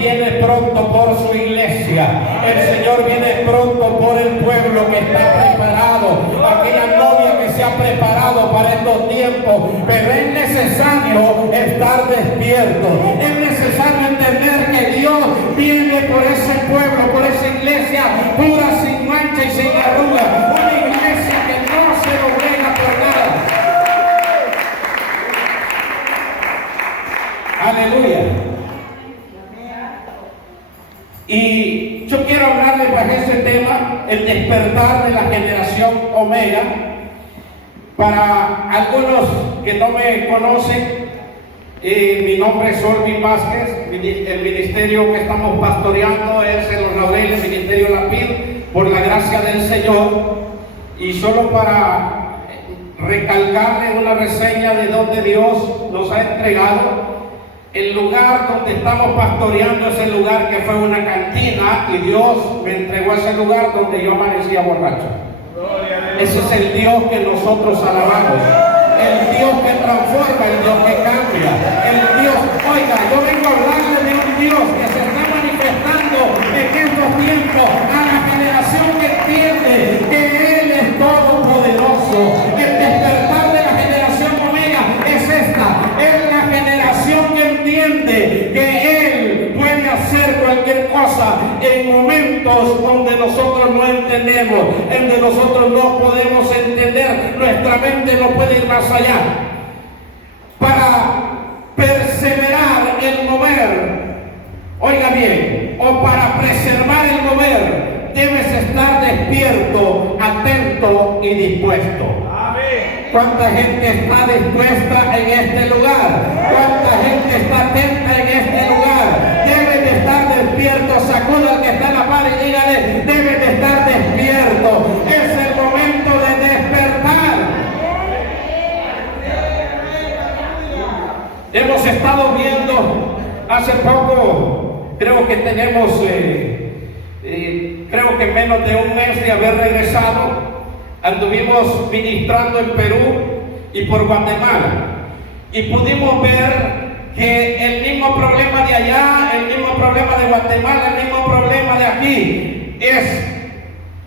viene pronto por su iglesia. El Señor viene pronto por el pueblo que está preparado, aquella novia que se ha preparado para estos tiempos. Pero es necesario estar despierto, es necesario entender que Dios viene por ese pueblo, por esa iglesia pura, sin mancha y sin arruga, una iglesia que no se doblega por nada. Aleluya. Y yo quiero hablarles para ese tema, el despertar de la generación Omega. Para algunos que no me conocen, mi nombre es Olvin Vázquez. El ministerio que estamos pastoreando es en Los Laureles, Ministerio La Pid, por la gracia del Señor. Y solo para recalcarles una reseña de donde Dios nos ha entregado. El lugar donde estamos pastoreando es el lugar que fue una cantina, y Dios me entregó ese lugar donde yo amanecía borracho. Ese es el Dios que nosotros alabamos, el Dios que transforma, el Dios que cambia, el Dios. Oiga, yo vengo a hablarle de un Dios que se está manifestando en estos tiempos a la generación que entiende que Él es todopoderoso. El despertar de la generación Omega es esta, es la generación que entiende que Él puede hacer cualquier cosa en momentos donde nosotros no entendemos, en donde nosotros no podemos entender, nuestra mente no puede ir más allá. Para perseverar el mover, oiga bien, o para preservar el mover, debes estar despierto, atento y dispuesto. ¿Cuánta gente está dispuesta en este lugar? ¿Cuánta gente está atenta en este lugar? Deben de estar despiertos. Sacuda al que está en la par y dígale, deben de estar despiertos. Es el momento de despertar. Hemos estado viendo hace poco, creo que tenemos, creo que menos de un mes de haber regresado. Anduvimos ministrando en Perú y por Guatemala, y pudimos ver que el mismo problema de allá, el mismo problema de Guatemala, el mismo problema de aquí, es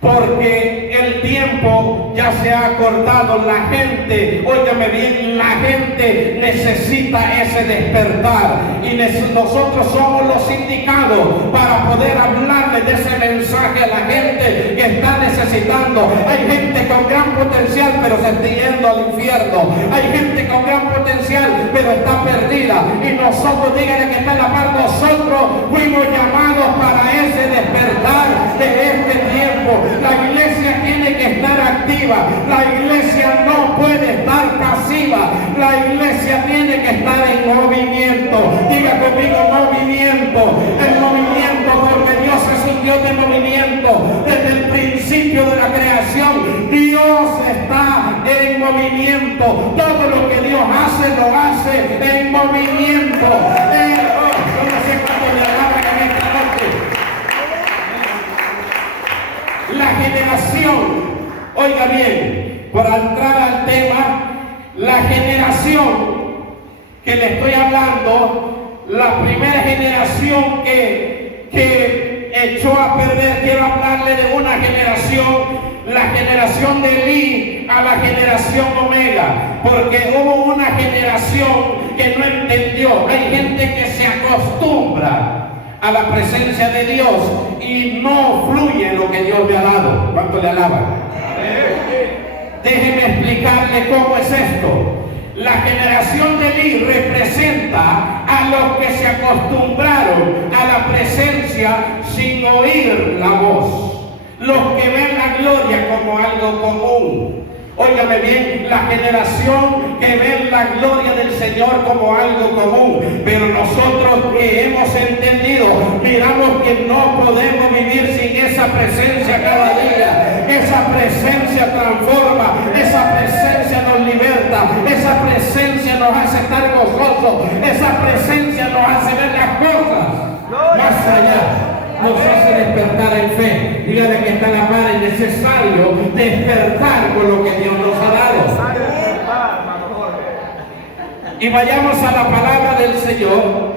porque el tiempo ya se ha acortado. La gente, óigame bien, la gente necesita ese despertar, y nosotros somos los indicados para poder hablarle de ese mensaje a la gente que está necesitando. Hay gente con gran potencial pero se está yendo al infierno, hay gente con gran potencial pero está perdida, y nosotros, díganle que está en la par, nosotros fuimos llamados para ese despertar de este tiempo. La iglesia tiene que estar activa, la iglesia no puede estar pasiva, la iglesia tiene que estar en movimiento. Diga conmigo, movimiento, el movimiento, porque Dios es un Dios de movimiento. Desde el principio de la creación, Dios está en movimiento. Todo lo que Dios hace, lo hace en movimiento. Yo no sé cuánto le alaban en esta noche. La generación, oiga bien, para entrar al tema, la generación que le estoy hablando, la primera generación que echó a perder, quiero hablarle de una generación, la generación de Eli a la generación Omega, porque hubo una generación que no entendió. Hay gente que se acostumbra a la presencia de Dios y no fluye lo que Dios le ha dado. ¿Cuánto le alaban? Déjeme explicarle cómo es esto. La generación de Eli representa a los que se acostumbraron a la presencia sin oír la voz, los que ven la gloria como algo común. Óigame bien, la generación que ve la gloria del Señor como algo común, pero nosotros que hemos entendido, miramos que no podemos vivir sin esa presencia cada día. Esa presencia transforma, esa presencia nos liberta, esa presencia nos hace estar gozosos, esa presencia nos hace ver las cosas más allá. Nos hace despertar en fe. Dígale que está en la par, es necesario despertar con lo que Dios nos ha dado. Y vayamos a la palabra del Señor.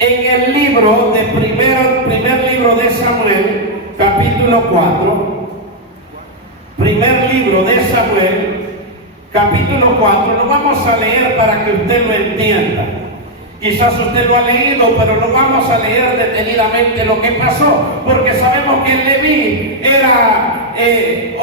En el libro de primer libro de Samuel, capítulo 4, primer libro de Samuel, capítulo 4, lo vamos a leer para que usted lo entienda. Quizás usted lo ha leído, pero lo vamos a leer detenidamente lo que pasó, porque sabemos que Leví era,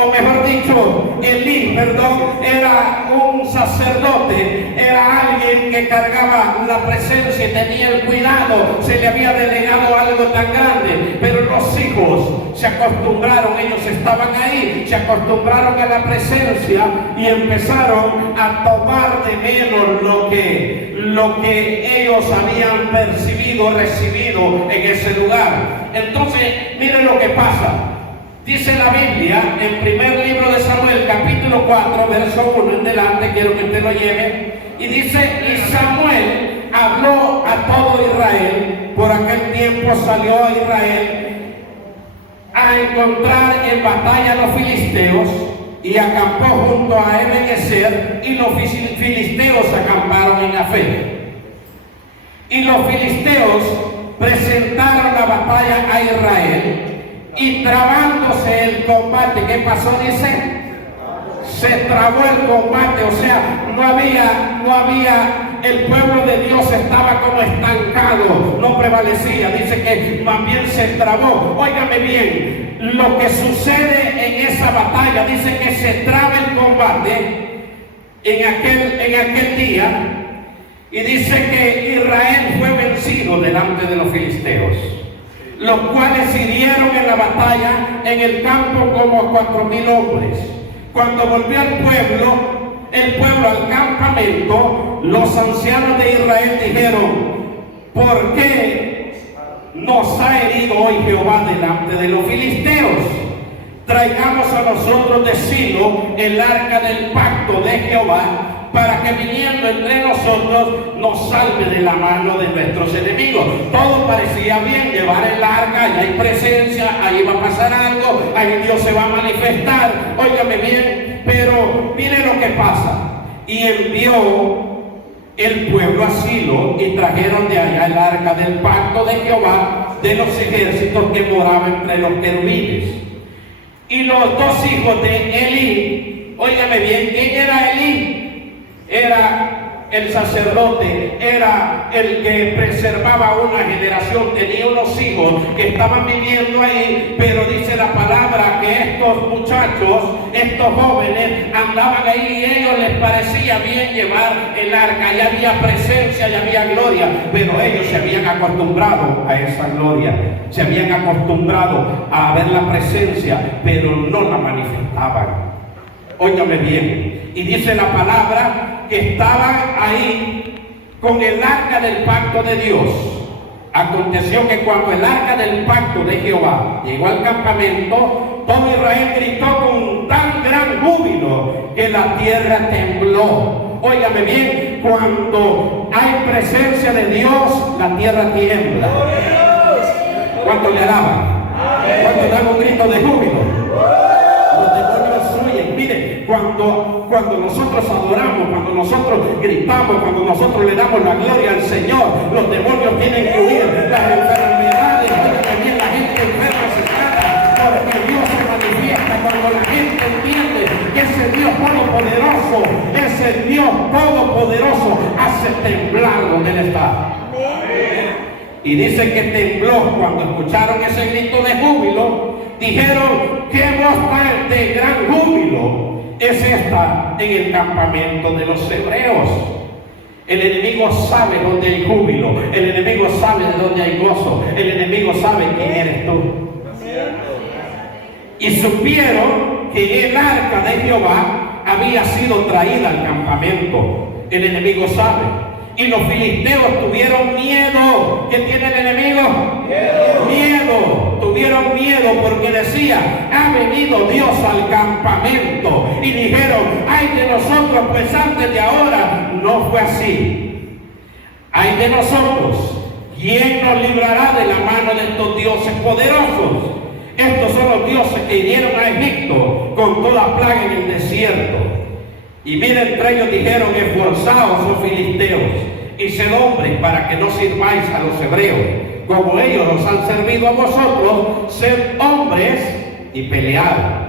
o mejor dicho, Elí, era un sacerdote, era alguien que cargaba la presencia y tenía el cuidado, se le había delegado algo tan grande, pero los hijos se acostumbraron, ellos estaban ahí, se acostumbraron a la presencia y empezaron a tomar de menos lo que ellos habían percibido, recibido en ese lugar. Entonces, miren lo que pasa. Dice la Biblia, en primer libro de Samuel, capítulo 4, verso 1 en delante, quiero que usted lo lleve, y dice, y Samuel habló a todo Israel, por aquel tiempo salió a Israel a encontrar en batalla a los filisteos, y acampó junto a Ebenezer, y los filisteos acamparon en Afec. Y los filisteos presentaron la batalla a Israel, y trabándose el combate, ¿qué pasó? Dice, se trabó el combate, o sea, no había, el pueblo de Dios estaba como estancado, no prevalecía, dice que más bien se trabó. Óigame bien, lo que sucede en esa batalla, dice que se traba el combate en aquel día, y dice que Israel fue vencido delante de los filisteos, los cuales hirieron en la batalla en el campo como 4,000 hombres. Cuando volvió el pueblo al campamento, los ancianos de Israel dijeron, ¿por qué nos ha herido hoy Jehová delante de los filisteos? Traigamos a nosotros de Silo el arca del pacto de Jehová, para que viniendo entre nosotros nos salve de la mano de nuestros enemigos. Todo parecía bien, llevar el arca, allá hay presencia, ahí va a pasar algo, ahí Dios se va a manifestar, óigame bien, pero mire lo que pasa. Y envió el pueblo a Silo y trajeron de allá el arca del pacto de Jehová de los ejércitos que moraba entre los querubines. Y los dos hijos de Elí, óigame bien, ¿quién era Elí? Era el sacerdote, era el que preservaba una generación, tenía unos hijos que estaban viviendo ahí, pero dice la palabra que estos muchachos, estos jóvenes andaban ahí y a ellos les parecía bien llevar el arca, ya había presencia, ya había gloria, pero ellos se habían acostumbrado a esa gloria, se habían acostumbrado a ver la presencia, pero no la manifestaban. Óigame bien, y dice la palabra que estaban ahí con el arca del pacto de Dios. Aconteció que cuando el arca del pacto de Jehová llegó al campamento, todo Israel gritó con tan gran júbilo que la tierra tembló. Óigame bien, cuando hay presencia de Dios, la tierra tiembla. ¿Cuánto le alaban? ¿Cuánto dan un grito de júbilo? Mire, cuando nosotros adoramos, cuando nosotros gritamos, cuando nosotros le damos la gloria al Señor, los demonios tienen que huir, las enfermedades, también la gente enferma se trata, porque Dios se manifiesta cuando la gente entiende que ese Dios todopoderoso hace temblar donde Él está. Y dice que tembló cuando escucharon ese grito de júbilo. Dijeron, ¿qué voz tan de gran júbilo es esta en el campamento de los hebreos? El enemigo sabe dónde hay júbilo, el enemigo sabe de dónde hay gozo, el enemigo sabe quién eres tú. Y supieron que el arca de Jehová había sido traída al campamento. El enemigo sabe. Y los filisteos tuvieron miedo. ¿Qué tiene el enemigo? Miedo. Tuvieron miedo porque decía, ha venido Dios al campamento. Y dijeron, ay de nosotros, pues antes de ahora no fue así. Ay de nosotros, ¿quién nos librará de la mano de estos dioses poderosos? Estos son los dioses que hirieron a Egipto con toda plaga en el desierto. Y miren, entre ellos dijeron, esforzaos, oh filisteos, y sed hombres para que no sirváis a los hebreos, como ellos os han servido a vosotros, sed hombres y pelead.